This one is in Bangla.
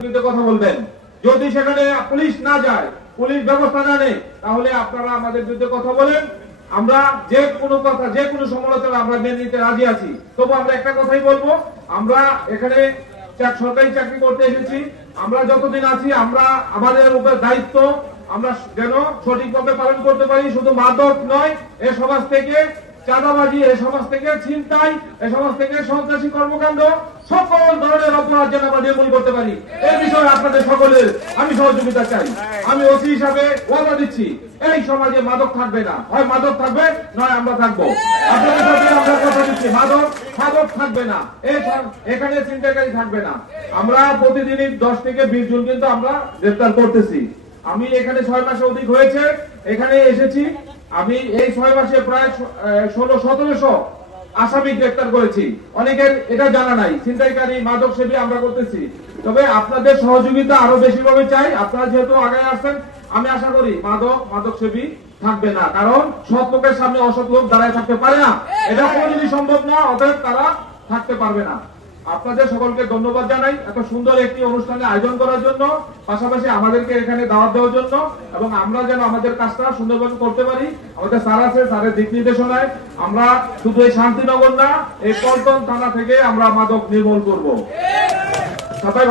কথা বলবেন। যদি সেখানে পুলিশ না যায়, পুলিশ ব্যবস্থা না নেয়, তাহলে আপনারা আমাদের বিরুদ্ধে কথা বলেন। আমরা যে কোনো কথা, যে কোনো সমালোচনা আমরা মেনে নিতে রাজি আছি। তবু আমরা একটা কথাই বলবো, আমরা এখানে সরকারি চাকরি করতে এসেছি। আমরা যতদিন আছি, আমরা আমাদের উপর দায়িত্ব আমরা যেন সঠিকভাবে পালন করতে পারি। শুধু মাদক নয়, এ সমাজ থেকে চাঁদাবাজি, এ সমাজ থেকে ছিনতাই, এ সমাজ থেকে সন্ত্রাসী কর্মকাণ্ড, সকল ধরনের অপরাধ যেন আমরা নির্মূল করতে পারি। এই বিষয়ে আপনাদের সকলের আমি সহযোগিতা চাই। আমি ওসি হিসাবে ওয়াদা দিচ্ছি, এই সমাজে মাদক থাকবে না। হয় মাদক থাকবে, নয় আমরা থাকবো। আপনাদের সাথে আমরা কথা দিচ্ছি, মাদক থাকবে না, এখানে ছিনতাইকারী থাকবে না। আমরা প্রতিদিনই 10 থেকে 20 জন কিন্তু আমরা গ্রেফতার করতেছি। আমি এখানে 6 মাসে অধিক হয়েছে এখানে এসেছি। আমি এই 6 মাসে প্রায় 1600-1700 আসামি গ্রেফতার করেছি। অনেকের এটা জানা নাই, ছিনতাইকারী, মাদক সেবী আমরা করতেছি। তবে আপনাদের সহযোগিতা আরো বেশি ভাবে চাই। আপনারা যেহেতু আগে আসছেন, আমি আশা করি মাদক সেবী থাকবে না। কারণ সৎ লোকের সামনে অসৎ লোক দাঁড়ায় থাকতে পারে না, এটা কোনোদিনই সম্ভব না। অতএব তারা থাকতে পারবে না। আপনাদের সকলকে ধন্যবাদ জানাই এত সুন্দর একটি অনুষ্ঠানে আয়োজন করার জন্য, পাশাপাশি আমাদেরকে এখানে দাওয়াত দেওয়ার জন্য, এবং আমরা যেন আমাদের কাজটা সুন্দরভাবে করতে পারি। আমাদের স্যার আছে, স্যারের দিক নির্দেশনায় আমরা শুধু এই শান্তিনগর না, এই পল্টন থানা থেকে আমরা মাদক নির্মূল করব। সবাই